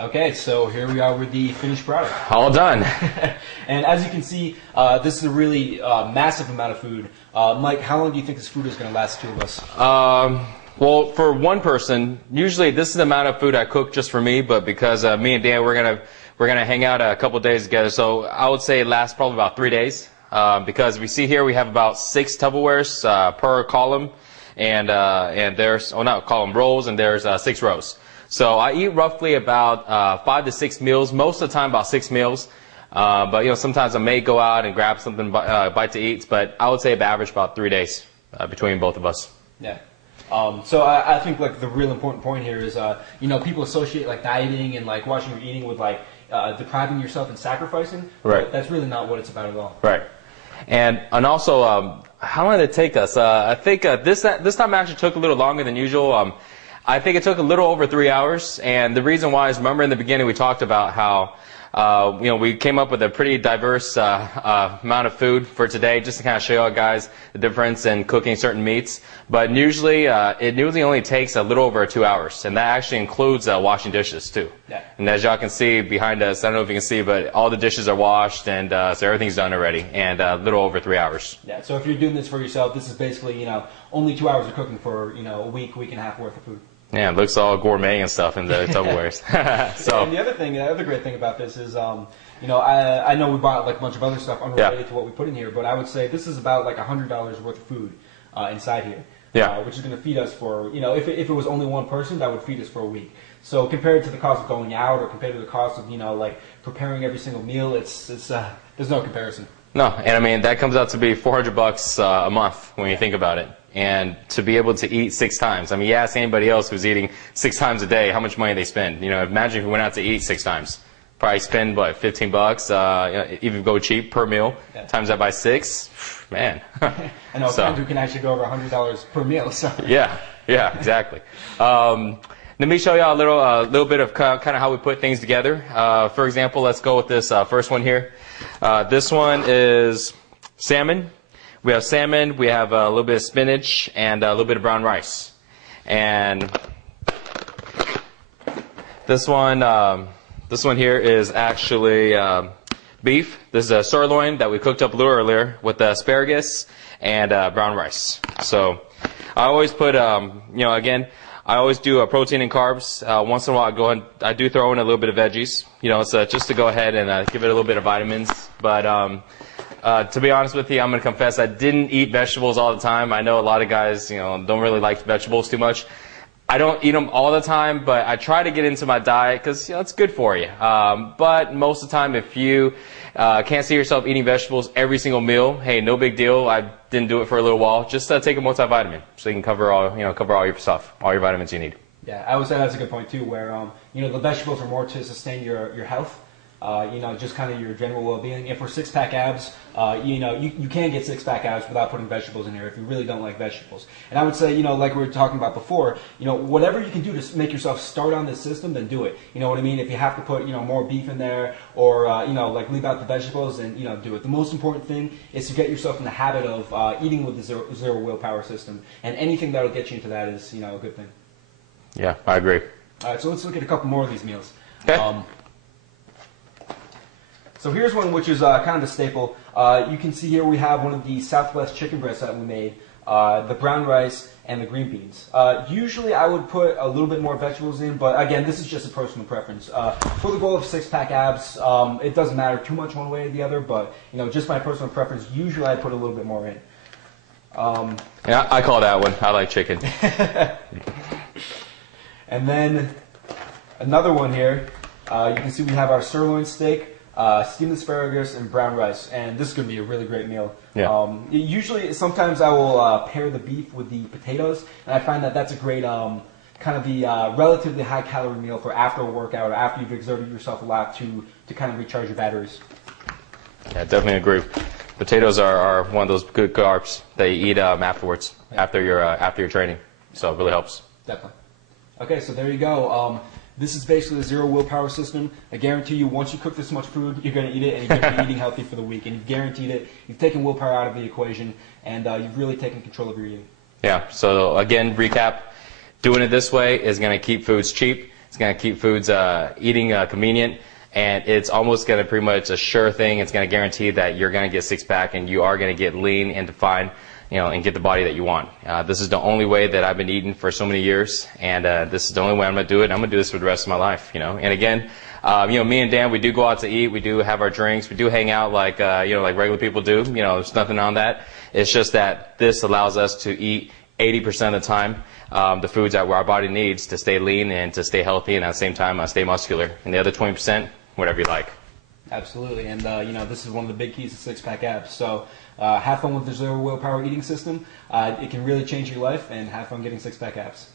Okay, so here we are with the finished product. All done. And as you can see, this is a really massive amount of food. Mike, how long do you think this food is going to last the two of us? Well, for one person, usually this is the amount of food I cook just for me, but because me and Dan, we're gonna hang out a couple days together, so I would say it lasts probably about 3 days. Because we see here we have about 6 Tupperwares per column, and there's, oh, not column, rows, and there's 6 rows. So I eat roughly about 5 to 6 meals, most of the time about 6 meals. But you know, sometimes I may go out and grab something bite to eat, but I would say about average about 3 days between both of us. Yeah. So I think like the real important point here is, you know, people associate like dieting and like watching your eating with like depriving yourself and sacrificing. Right. But that's really not what it's about at all. Right. And also, how long did it take us? I think this time actually took a little longer than usual. I think it took a little over 3 hours, and the reason why is, remember in the beginning we talked about how you know, we came up with a pretty diverse amount of food for today, just to kind of show you guys the difference in cooking certain meats. But usually, it usually only takes a little over 2 hours, and that actually includes washing dishes too. Yeah. And as y'all can see behind us, I don't know if you can see, but all the dishes are washed, and so everything's done already, and a little over 3 hours. Yeah. So if you're doing this for yourself, this is basically, you know, only 2 hours of cooking for, you know, a week and a half worth of food. Yeah, it looks all gourmet and stuff in the Tupperwares. So, and the other great thing about this is, you know, I know we bought like a bunch of other stuff unrelated to what we put in here, but I would say this is about like $100 worth of food inside here. Yeah. Which is going to feed us for, you know, if it was only one person, that would feed us for a week. So compared to the cost of going out, or compared to the cost of, you know, like preparing every single meal, it's there's no comparison. No, and I mean that comes out to be $400 a month when you think about it. And to be able to eat 6 times. I mean, you ask anybody else who's eating 6 times a day how much money they spend. You know, imagine if we went out to eat 6 times. Probably spend, what, $15, you know, even go cheap per meal. Yeah. Times that by 6, man. I know friends who can actually go over $100 per meal. So. Yeah, exactly. Let me show you a little bit of kind of how we put things together. For example, let's go with this first one here. This one is salmon. We have salmon, we have a little bit of spinach, and a little bit of brown rice. And this one here is actually beef. This is a sirloin that we cooked up a little earlier with asparagus and brown rice. So I always put, you know, again, I always do protein and carbs. Once in a while, I do throw in a little bit of veggies. You know, it's just to go ahead and give it a little bit of vitamins. But to be honest with you, I'm going to confess I didn't eat vegetables all the time. I know a lot of guys, you know, don't really like vegetables too much. I don't eat them all the time, but I try to get into my diet because, you know, it's good for you. But most of the time, if you can't see yourself eating vegetables every single meal, hey, no big deal. I didn't do it for a little while. Just take a multivitamin so you can cover all your stuff, all your vitamins you need. Yeah, I would say that's a good point too, where you know, the vegetables are more to sustain your health. You know, just kind of your general well-being. If we're 6-pack abs, you know, you can get 6-pack abs without putting vegetables in here if you really don't like vegetables. And I would say, you know, like we were talking about before, you know, whatever you can do to make yourself start on this system, then do it. You know what I mean? If you have to put, you know, more beef in there, or, you know, like leave out the vegetables, then, you know, do it. The most important thing is to get yourself in the habit of eating with the zero willpower system. And anything that'll get you into that is, you know, a good thing. Yeah, I agree. All right, so let's look at a couple more of these meals. Okay. So here's one which is kind of a staple. You can see here we have one of the Southwest chicken breasts that we made, the brown rice and the green beans. Usually I would put a little bit more vegetables in, but again, this is just a personal preference. For the goal of 6-pack abs, it doesn't matter too much one way or the other, but you know, just my personal preference, usually I put a little bit more in. Yeah, I call that one. I like chicken. And then another one here, you can see we have our sirloin steak, steamed asparagus, and brown rice, and this is going to be a really great meal. Yeah. Usually, sometimes I will pair the beef with the potatoes, and I find that that's a great kind of the relatively high-calorie meal for after a workout or after you've exerted yourself a lot to kind of recharge your batteries. Yeah, definitely agree. Potatoes are one of those good carbs that you eat afterwards, after your training, so it really helps. Definitely. Okay, so there you go. This is basically a zero willpower system. I guarantee you, once you cook this much food, you're going to eat it, and you're going to be eating healthy for the week. And you've guaranteed it. You've taken willpower out of the equation, and you've really taken control of your eating. Yeah, so again, recap. Doing it this way is going to keep foods cheap. It's going to keep foods eating convenient. And it's almost going to pretty much a sure thing. It's going to guarantee that you're going to get six-pack and you are going to get lean and defined, and get the body that you want. This is the only way that I've been eating for so many years, and this is the only way I'm going to do it. I'm going to do this for the rest of my life, And again, me and Dan, we do go out to eat. We do have our drinks. We do hang out like regular people do. There's nothing on that. It's just that this allows us to eat 80% of the time the foods that our body needs to stay lean and to stay healthy, and at the same time stay muscular. And the other 20%, whatever you like. Absolutely, and this is one of the big keys to six-pack abs. So have fun with the zero willpower eating system. It can really change your life, and have fun getting six-pack abs.